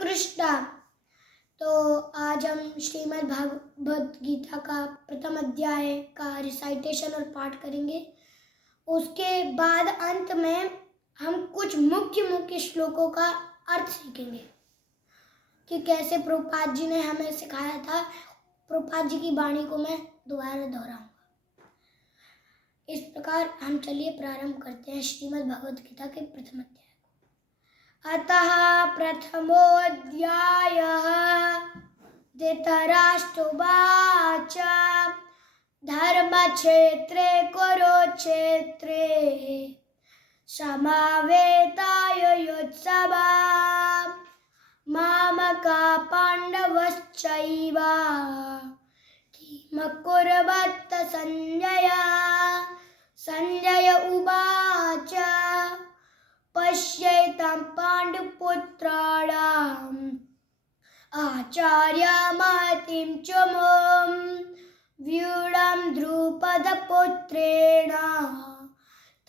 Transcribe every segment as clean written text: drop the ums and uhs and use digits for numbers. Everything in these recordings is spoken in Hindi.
कृष्णा। तो आज हम श्रीमद् भागवत गीता का प्रथम अध्याय का रिसाइटेशन और पाठ करेंगे। उसके बाद अंत में हम कुछ मुख्य श्लोकों का अर्थ सीखेंगे कि कैसे प्रभुपाद जी ने हमें सिखाया था। प्रभुपाद जी की वाणी को मैं दोबारा दोहराऊंगा। इस प्रकार हम चलिए प्रारंभ करते हैं श्रीमद् भागवत गीता के प्रथम अध्याय को। अतः प्रथमोऽध्यायः धृतराष्ट्रोवाच धर्मक्षेत्रे कुरुक्षेत्रे समावेताय योत्सवा मामका पाण्डवश्चैव किमकुर्वत संजय। संजय उवाच पश्येतां पाण्डुपुत्राणाम् आचार्यमतिं च मां व्यूढं द्रुपदपुत्रेण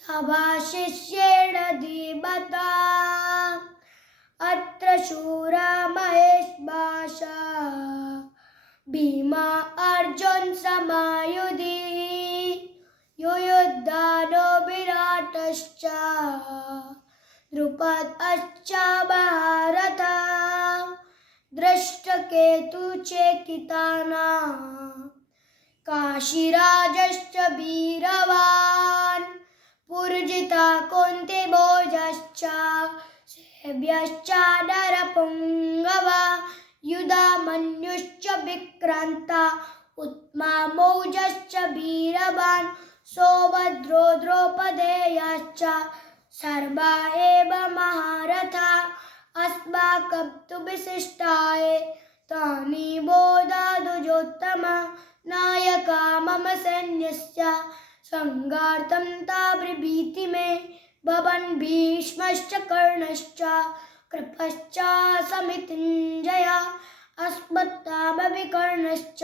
तव शिष्येण धीमता। अत्र शूरा महेशभाषा भीमा अर्जुन समायुधि युयुधानो विराटश्च द्रुपदश्च महारथा दृष्टकेतुश्चेकितानः काशीराजश्च वीरवान् पुरजिता कुन्तीभोजश्च सेव्यश्च नरपुङ्गवा युधामन्युश्च विक्रान्ता उत्तमौजश्च वीरवान् सौभद्रो द्रौपदेयश्च सर्वा एव महारथा। अस्माकं तु विशिष्टाय तानि बोधादुजोत्तम नायका मम सैन्यस्य संगार्थं ताब्रवीति मे भवन् भीष्मश्च कर्णश्च कृपश्च समितिञ्जयः अस्मत्तामपि कर्णश्च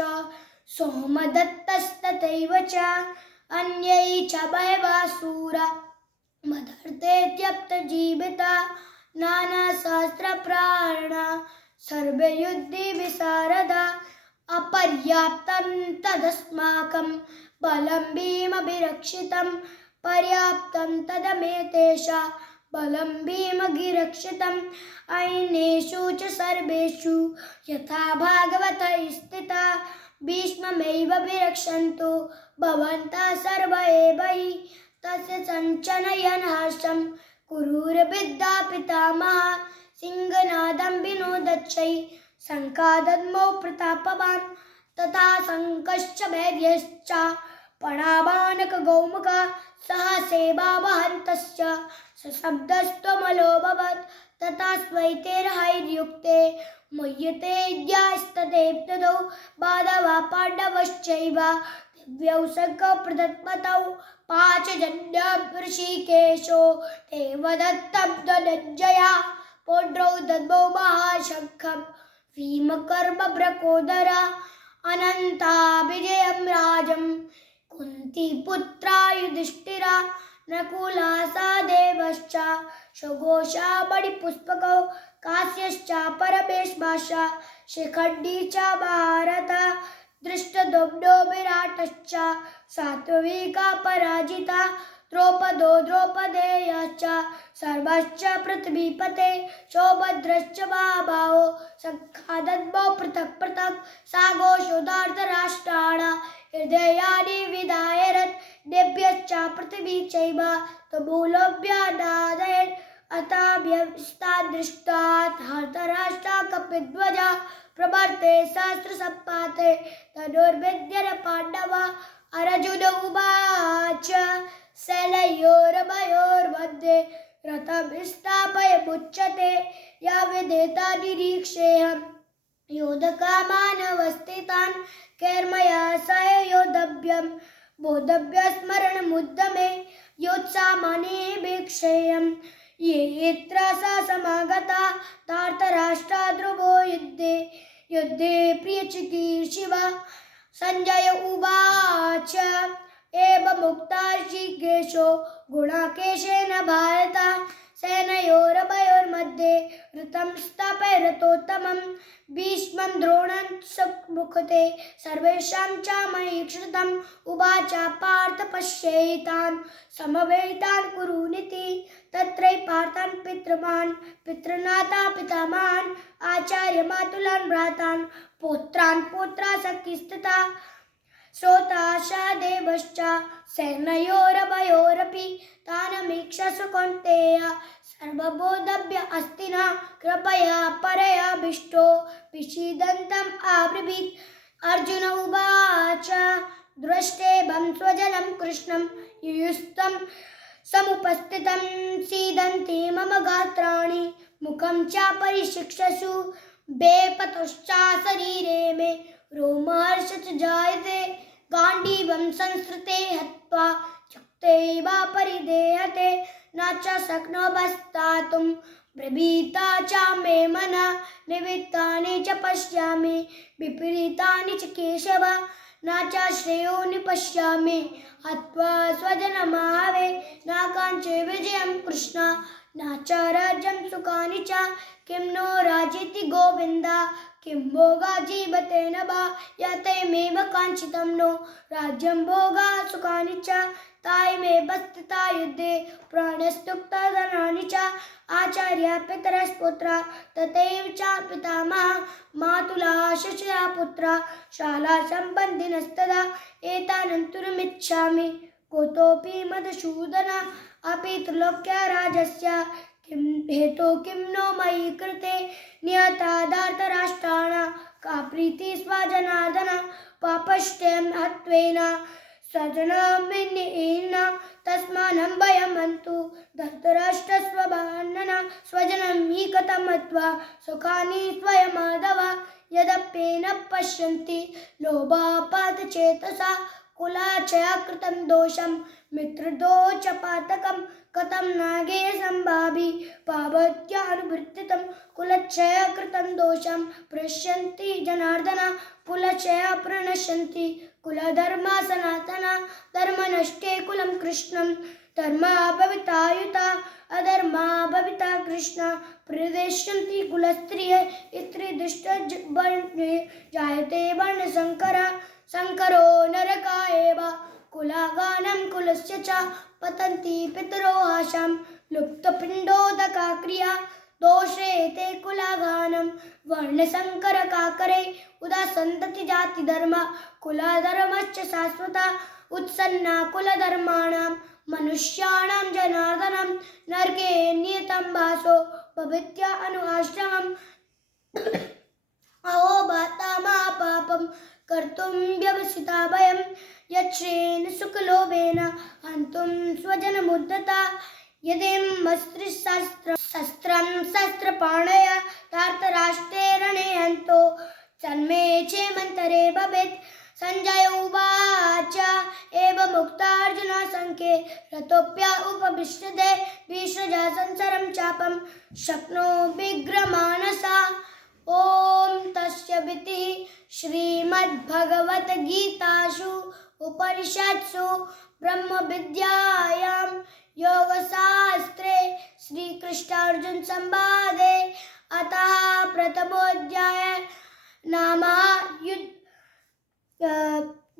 सोमदत्तस्तथैव च अन्यै च बहवः शूरा मदर्थेत्यप्तजीविता नानासहस्रप्राणा सर्वे युद्धे विशारदा। अपर्याप्तं तदस्माकं बलं भीमभिरक्षितं पर्याप्तं तदमेतेषा बलं भीमभिरक्षितम्। अयनेषु च सर्वेषु यथा भागवत स्थिता भीष्ममेव विरक्षन्तु भवन्तः सर्व एव हि। तस्य सञ्चनयन् हर्षं कुरुर्विद्या पितामहः सिंहनादं विनोदच्छै शङ्खादद्मौ प्रतापवान् तथा शङ्खश्च भैर्यश्च पणावानकगौमुखः सहसेवावहन्तश्च सशब्दस्त्वमलोऽभवत् तथा स्वैतेर्हैर्युक्ते मुह्यते ज्ञास्तदेवततौ बाधवा पाण्डवश्चैव दिव्यौ शङ्खप्रदत्मतौ पाञ्चजन्यं ऋषिकेशो देवदत्तं धनञ्जया पौड्रौ दद्मौ महाशङ्खं भीमकर्मभ्रकोदरा अनन्ता विजयं राजं कुन्तीपुत्रा युधिष्ठिरा नकुला सहदेवश्च सुघोषा मणिपुष्पकौ काश्यश्च परमेशभाषा शिखण्डी च भारता दृष्टद्युम्नो विराटश्च सात्विका पराजिता द्रौपदो द्रौपदेयश्च सर्वश्च पृथ्वीपते सौभद्रश्च महाबाहो शङ्खादद्मौ पृथक् पृथक् साघोषो धार्तराष्ट्राणां हृदयानि विदारयत् देभ्यश्च पृथिवी चैव तमूलव्यानादयन् अथाभ्यस्तादृष्टा धार्तराष्ट्रा कपिध्वजा प्रवर्ते सहस्रसम्पाते धनुर्विद्यन पाण्डवा। अर्जुन उवाच शैलयोरभयोर्मध्ये रथं स्थापयमुच्यते यावदेता निरीक्षेऽहं योधकामानवस्थितान् कैर्मया सह योद्धव्यं बोद्धव्यस्मरणमुद्यमे योत्सामाने वीक्षेयम् ये यत्र सा समागता धार्तराष्ट्रा ध्रुवो युद्धे प्रियचिकीर्षिवा। संजय उवाच एवमुक्ता ऋषिकेशो गुणाकेशेन भारत सेनयोरभयोर्मध्ये कृतं स्थापय रथोत्तमं भीष्मं द्रोणं मुखते सर्वेषां च मयि श्रुतम् उवाच पार्थ पश्येतान् समवेतान् कुरुनिति तत्रैव पार्थान् पितृमान् पितृनाथा पितामहान् आचार्य मातुलान् भ्रातान् पौत्रान् पौत्रा सखीस्तथा श्रोताशा देवश्च सेनयोरभयोरपि तानमीक्षसु कौन्तेय सर्वबोधव्य अस्ति न कृपया परयाभिष्टो विषीदन्तम् आब्रवीत् अर्जुन उवाच दृष्टेबं स्वजनं कृष्णं युयुस्तं समुपस्थितं सीदन्ति मम गात्राणि मुखं च परिशिक्षसु बेपतुश्च शरीरे मे रोमहर्ष जायते गाण्डीवं संसृते हत्वा चक्तैव परिदेहते न च शक्नोमस्तातुं ब्रवीता च मे मनः निमित्तानि च पश्यामि विपरीतानि च केशव न च श्रेयो निपश्यामि हत्वा स्वजनमाहवे न काञ्चे विजयं कृष्ण न च राज्यं सुखानि च किं नो राजेति गोविन्द किं भोगा जीवतेन वा यतेमेव काञ्चितं नो राज्यं भोगा सुखानि च तायमेव स्थिता युद्धे प्राणस्तुक्तधनानि च आचार्य पितरस्पुत्रा तथैव च पितामहा मातुला शिष्या पुत्रा शाला सम्बन्धिनस्तदा एतानन्तरमिच्छामि कुतोऽपि मधुसूदन अपि त्रिलोक्यराजस्य किं हेतो किं नो मयि कृते नियतादार्तराष्ट्राणां का प्रीतिः स्वजनार्दन पापष्टं हत्वेन स्वजनमिन्नेन तस्मानं भयमन्तु धर्तराष्ट्रस्वभानन स्वजनं हि कथं मत्वा सुखानि स्वयमाधव यदप्येन पश्यन्ति लोभापातचेतसा कुलाचया कृतं दोषं मित्रदोष पातकं कथं नागे सम्भावि पावत्यानुवृत्तितं कुलक्षय कृतं दोषं पश्यन्ति जनार्दन कुलक्षय प्रणश्यन्ति कुलधर्मा सनातना धर्मनष्टे कुलं कृष्णं धर्मा भवितायुता अधर्मा भविता कृष्ण प्रदेश्यन्ति कुलस्त्रिये स्त्रीदुष्टवर्णे जायते वर्णसङ्कर शङ्करो नरका एव कुलागानं कुलस्य च पतन्ति पितरो हाशां लुप्तपिण्डोदका क्रिया दोषे ते कुलागानं वर्णसङ्करकाकरे उदासन्तति जातिधर्म कुलधर्मश्च शाश्वता उत्सन्ना कुलधर्माणां मनुष्याणां जनार्दनं नरके नियतं वासो भवित्या अनुआश्रमम् अहोभाता पापं कर्तुं व्यवसिता वयं यच्छ्रेण सुखलोभेन हन्तुं स्वजनमुद्धता यदिमस्त्रिशस्त्रं शस्त्रपाणय धार्तराष्ट्रे रणे हन्तो जन्मे चेमन्तरे भवेत् संजय उवाच एवमुक्तार्जुन संख्ये रथोप्य उपविष्टते विसृजा संसारं चापं शक्नो विग्रमानसा ओम तस्य वितिः श्रीमद्भगवद्गीतासु उपनिषत्सु ब्रह्मविद्यायां योगशास्त्रे श्रीकृष्णार्जुन संवादे अतः प्रथमोऽध्याय नाम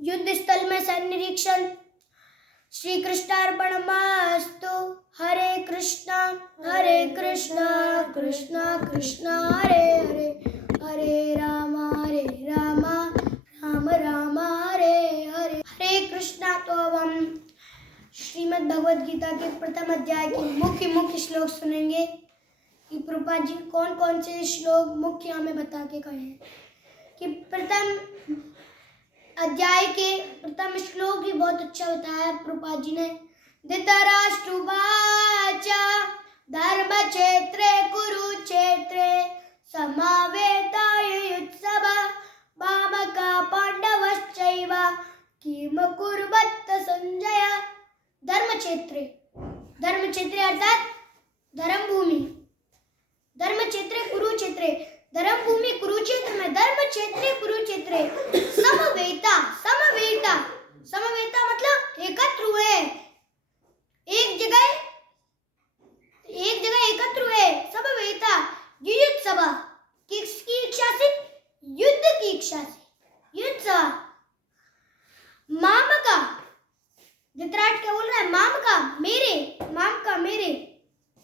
युद्धस्थल में सन्निरीक्षण। श्री कृष्णार्पणमस्तु। हरे कृष्णा कृष्णा कृष्णा हरे हरे हरे राम राम राम हरे हरे हरे कृष्णा। तो अब हम श्रीमद् भगवद गीता के प्रथम अध्याय के मुख्य श्लोक सुनेंगे कि प्रभुपाद जी कौन कौन से श्लोक मुख्य हमें बता के कहे हैं। कि प्रथम अध्याय के प्रथम श्लोक ही बहुत अच्छा बताया प्रभुपाद जी ने। धृतराष्ट्रवाच धर्मक्षेत्रे कुरुक्षेत्रे समावेतायुत्सवः वामका पाण्डवश्चैव किम कुर्वत् संजय। धर्मक्षेत्रे अर्थात धर्मभूमि, धर्मक्षेत्रे कुरुक्षेत्रे, धर्मभूमि कुरुक्षेत्र में, धर्मक्षेत्रे कुरुक्षेत्रे समवेता मतलब एकत्र हुए, एक जगह एकत्र हुए। समवेता धृतराष्ट्र क्या बोल रहा है? माम का मेरे, माम का मेरे,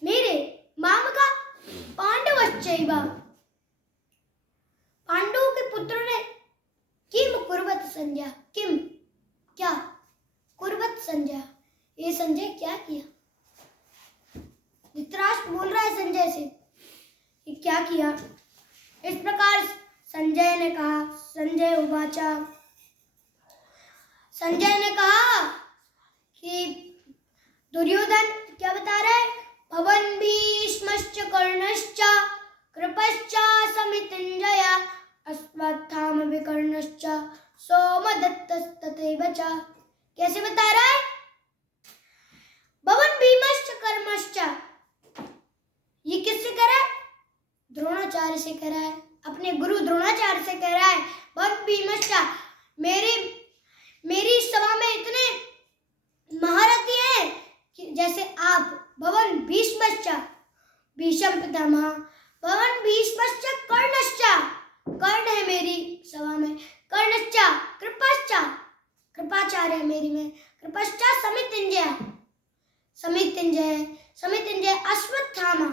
मेरे माम का पांडवश्चैव, पांडवों के पुत्रों ने किम कुर्वत संजय, किम क्या, कुर्वत संजय, ये संजय क्या किया? धृतराष्ट्र बोल रहा है संजय से कि क्या किया। इस प्रकार संजय ने कहा, संजय उवाचा, संजय ने कहा कि दुर्योधन क्या बता रहा है? भवन भीष्मश्च कर्णश्च कृपश्च समितिञ्जय अश्वत्थामा विकर्णश्च सोमदत्तस्तथैव च। कैसे बता रहा है? भवन भीमश्च कर्मश्च, ये किससे कह रहा है? द्रोणाचार्य से कह रहा है, अपने गुरु द्रोणाचार्य से कह रहा है। भवन भीमश्च, मेरी सभा में इतने महारथी हैं कि जैसे आप। भवन भीष्मश्च, भीष्म पितामह, भवन भीष्मश्च कर्णश्च, कर्ण है मेरी सभा में, कर्णश्च कृपश्च, कृपाचार्य है मेरी में, कृपश्च समितिञ्जय, समितिञ्जय, समितिञ्जय अश्वत्थामा,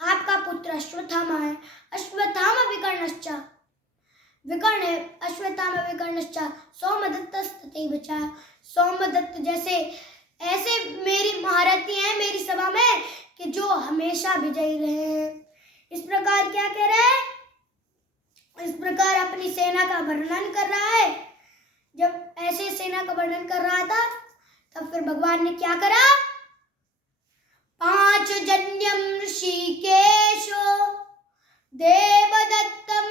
आपका पुत्र अश्वत्थामा है, अश्वत्थामा विकर्णश्च, विकर्ण है अश्वत्थामा विकर्णश्च सोमदत्तस्तथैव च, सोमदत्त जैसे ऐसे मेरी महारथी हैं मेरी सभा में कि जो हमेशा विजयी रहे हैं। इस प्रकार क्या कह रहा है? इस प्रकार अपनी सेना का वर्णन कर रहा है। जब ऐसे सेना का वर्णन कर रहा था तब फिर भगवान ने क्या करा? पांचजन्यम ऋषिकेशो देवदत्तम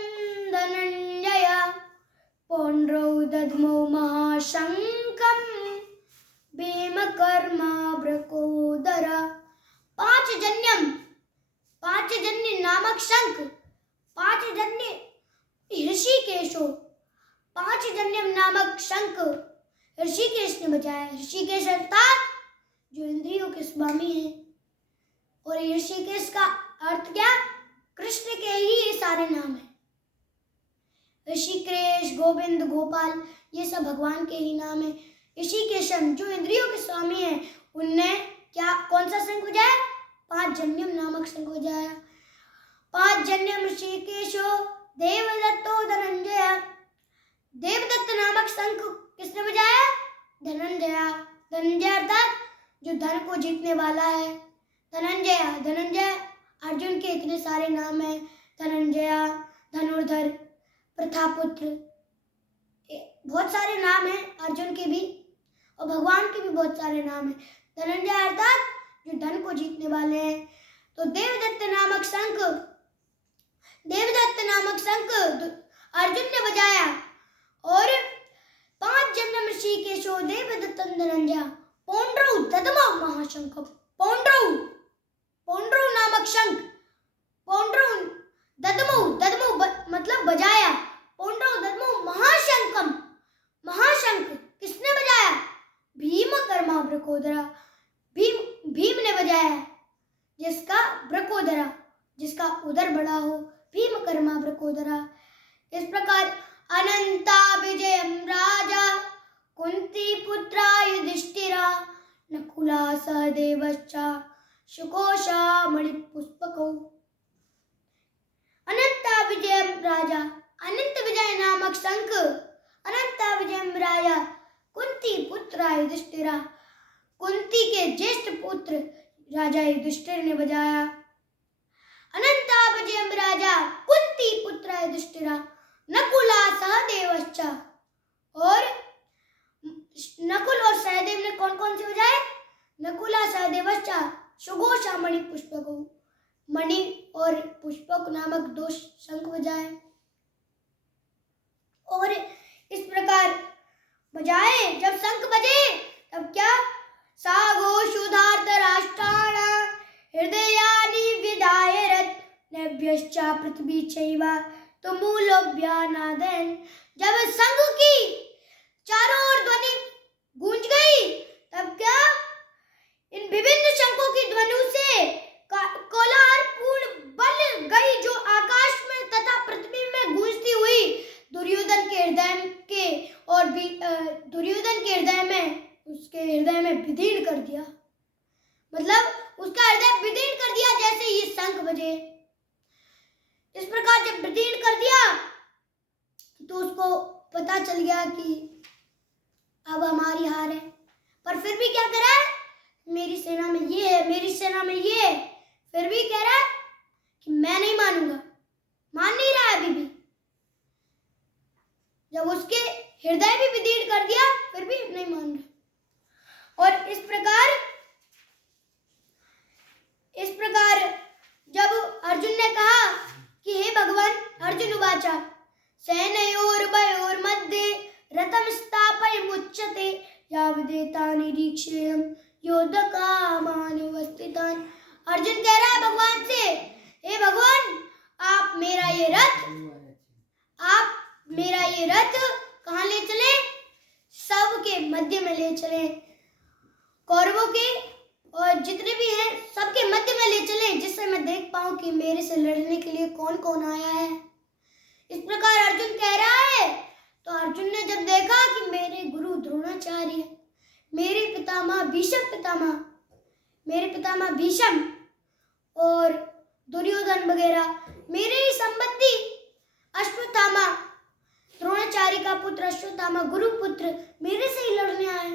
धनंजय पौंड्रौ दद्मौ महाशंकम भीमकर्मावृकोदर। पांचजन्यम, पांचजन्य नामक शंख, पांचजन्य ऋषिकेशो, पांचजन्यम नामक शंख ऋषिकेश ने बजाया। ऋषिकेश अर्थात जो इंद्रियों के स्वामी हैं। और ऋषिकेश का अर्थ क्या? कृष्ण के ही ये सारे नाम हैं। ऋषिकेश, गोविंद, गोपाल, ये सब भगवान के ही नाम है। ऋषिकेशम जो इंद्रियों के स्वामी हैं, उनने क्या कौन सा शंख बजाया? पांचजन्यम नामक शंख बजाया। पांचजन्यम ऋषिकेशो देवदत्तो धनंजय, देवदत्त नामक शंख किसने बजाया? धनंजय। धनंजय अर्थात जो धन को जीतने वाला है। धनंजय, धनंजय अर्जुन के इतने सारे नाम हैं। धनंजय, धनुर्धर, प्रथापुत्र, बहुत सारे नाम हैं अर्जुन के भी और भगवान के भी बहुत सारे नाम हैं। धनंजय अर्थात जो धन को जीतने वाले हैं। तो देवदत्त नामक शंख, देवदत्त नामक शंख अर्जुन ने बजाया। और पांचजन्यम ऋषिकेशो देवदत्तं धनंजय पौंड्रौ दद्मौ महाशंखम, पौंड्रौ, पौंड्रौ नामक शंख, पौंड्रौ दद्मौ, दद्मौ मतलब बजाया। पौंड्रौ दद्मौ महाशंखम, महाशंख किसने बजाया? भीमकर्मा वृकोदरा, भीम ने बजाया। जिसका वृकोदरा, जिसका उदर बड़ा हो, भीमकर्मा वृकोदरा। इस प्रकार अनंता विजयम राजा कुंती पुत्रा युधिष्ठिरा नकुला सहदेवश्च शुकोशा मणिपुष्पकौ। अनंता विजयम राजा, अनंत विजय नामक शंख अनंता विजयम राजा कुंती पुत्रा युधिष्ठिरा, कुंती के ज्येष्ठ पुत्र राजा युधिष्ठिर ने बजाया। अनंता विजयम राजा कुंती पुत्रा युधिष्ठिरा नकुला सहदेवश्च, और नकुल और सहदेव ने कौन कौन से बजाए? नकुला सहदेवश्च सुघोषा मणि पुष्पकौ, मणि और पुष्पक नामक दो शंख बजाए। और इस प्रकार बजाए, जब शंख बजे तब क्या? साघोषुधार्त राष्ट्राण हृदयानि विदायरत् नभ्यश्च पृथ्वी चैव तुमुलोऽभ्यानादयन्। जब शंख की चारों ओर ध्वनि गूंज गई तब क्या? इन विभिन्न शंखों की ध्वनि से कोलाहलपूर्ण बल गई जो आकाश में तथा पृथ्वी में गूंजती हुई दुर्योधन के हृदय के और भी दुर्योधन के हृदय में, उसके हृदय दिया, मतलब उसका हृदय विदीर्ण कर दिया जैसे ये शंख बजे। इस प्रकार जब विदीर्ण कर दिया तो उसको पता चल गया कि अब हमारी हार है, पर फिर भी क्या कह रहा है, मेरी सेना में ये है, मेरी सेना में ये है, फिर भी कह रहा है कि मैं नहीं मानूंगा, मान नहीं रहा है अभी भी। जब उसके हृदय भी विदीर्ण कर दिया फिर भी नहीं मान रहा। और इस प्रकार जब अर्जुन ने कहा कि हे भगवान, अर्जुन उवाच सेनयोरुभयोर्मध्ये रथं स्थापयमुच्यते यावदेतान् निरीक्ष्येयं योद्धकामान् उपस्थितान्। अर्जुन कह रहा है भगवान से, हे भगवान, आप मेरा ये रथ कहाँ ले चले, सबके मध्य में ले चले, कौरवों के और जितने भी हैं सबके मध्य में ले चले, जिससे मैं देख पाऊं कि मेरे से लड़ने के लिए कौन कौन आया है। इस प्रकार अर्जुन कह रहा है। तो अर्जुन ने जब देखा कि मेरे गुरु द्रोणाचार्य, मेरे पितामह भीष्म और दुर्योधन वगैरह, मेरे ही संबंधी अश्वत्थामा, द्रोणाचार्य का पुत्र अश्वत्थामा गुरुपुत्र मेरे से ही लड़ने आए,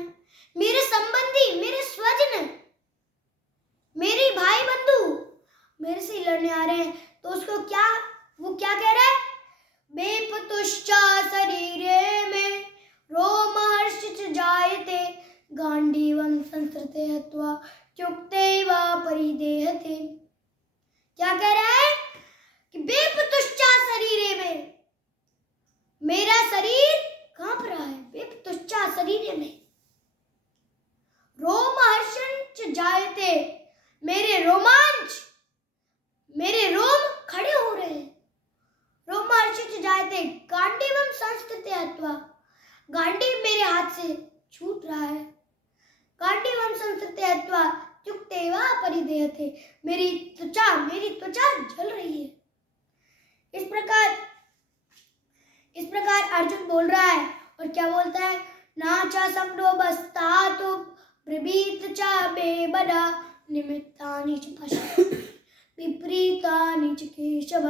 मेरे संबंधी, मेरे स्वजन, मेरे भाई बंधु मेरे से ही लड़ने आ रहे हैं, तो वो क्या कह रहा है, बेपतुश्चा शरीरे में रोमहर्षित जायते गांडीवं संसृते हत्वा चुक्तैव परिदेहते। क्या कह रहा है कि बेपतुश्चा शरीरे में, मेरा शरीर कांप रहा है, बेपतुश्चा शरीरे में, रोमहर्षित जायते, मेरे रोम खड़े हो रहे हैं, रोमहर्षित जायते गांडीवं संस्कृते हत्वा, गांडीव मेरे हाथ से छूट रहा है, गांडीवं संस्कृते हत्वा चुक्तैव परिदेहते, मेरी त्वचा जल रही है। इस प्रकार अर्जुन बोल रहा है, और क्या बोलता है, नाचा शक्नो बस्तातु ब्रवीत च बेबदा निमित्तानि च पश्य विपरीतानि च केशव।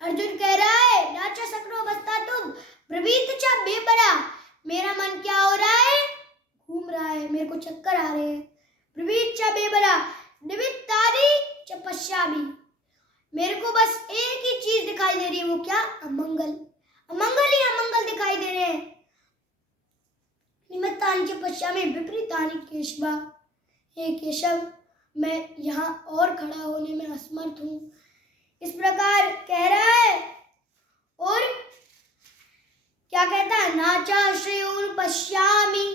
अर्जुन कह रहा है, नाचा शक्नो बस्तातु ब्रवीत च बेबदा, मेरा मन क्या हो रहा है, घूम रहा है, मेरे को चक्कर आ रहे हैं, ब्रवीत च बेबदा निमित्तानि च पश्यामि, मेरे को बस एक ही चीज दिखाई दे रही है, वो क्या, अमंगल दिखाई दे रहे हैं। निमित्तानि च पश्यामि विपरीतानि केशव, हे केशव, मैं यहाँ और खड़ा होने में असमर्थ हूँ। इस प्रकार कह रहा है। और क्या कहता है, नाचा श्रेयोन पश्यामि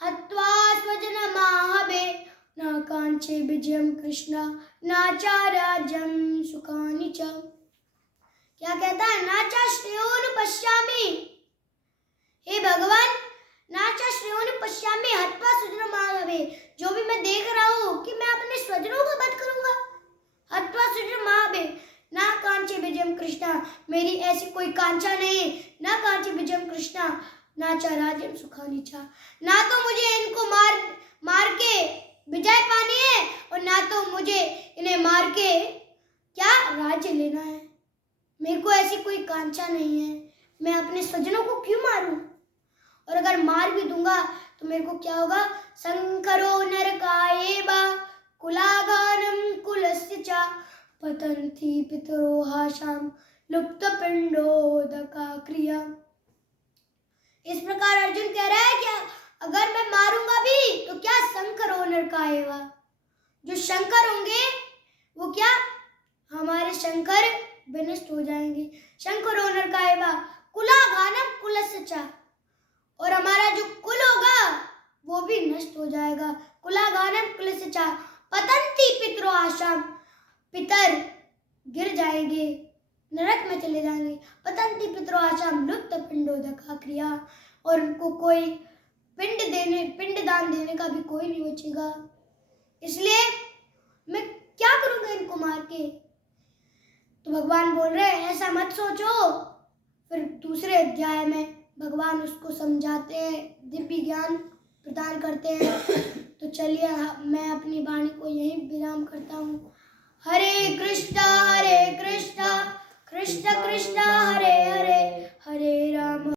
हत्वा स्वजनमाहवे न कांचे विजयम कृष्ण नाचा राज्यम सुखानि च। क्या कहता है, नाचा श्रेयोन पश्यामि, हे भगवान, नाचा श्रेयोन पश्यामि हत्वा स्वजनमाहवे, जो भी मैं देख रहा हूँ कि मैं अपने स्वजनों का वध करूंगा, हत्वा स्वजनमाहवे ना कांचे विजयम कृष्णा, मेरी ऐसी कोई कांचा नहीं, ना कांचे विजयम कृष्णा नाचा राज्यम सुखानि च, ना तो मुझे इनको मार के विजय पानी है, और ना तो मुझे इन्हें मार के क्या राज्य लेना है, मेरे को ऐसी कोई कांचा नहीं है, मैं अपने स्वजनों को क्यों मारूं, और अगर मार भी दूंगा तो मेरे को क्या होगा, संकरो नरकायेव कुलागानम कुलस्य च पतन्ति पितरो हाशाम लुप्तपिंडोदका क्रिया। इस प्रकार अर्जुन कह रहा है, क्या अगर मैं मारूंगा भी तो क्या, शंकरो नरकायेव, जो शंकर होंगे वो क्या, हमारे शंकर विनष्ट हो जाएंगे, शंकरो नरकायेव कुलागानम कुलस्य च, और हमारा जो कुल होगा वो भी नष्ट हो जाएगा, कुलागानम कुलस्य च पतन्ति पितरो आशाम, पितर गिर जाएंगे, नरक में चले जाएंगे, पतन्ति पितरो आशाम लुप्त पिंडोदका क्रिया, और उनको कोई पिंडदान देने का भी कोई नहीं बचेगा, इसलिए मैं क्या करूंगा इनको मार के। तो भगवान बोल रहे हैं, ऐसा मत सोचो। फिर दूसरे अध्याय में भगवान उसको समझाते हैं, दिव्य ज्ञान प्रदान करते हैं तो चलिए मैं अपनी वाणी को यहीं विराम करता हूँ। हरे कृष्णा हरे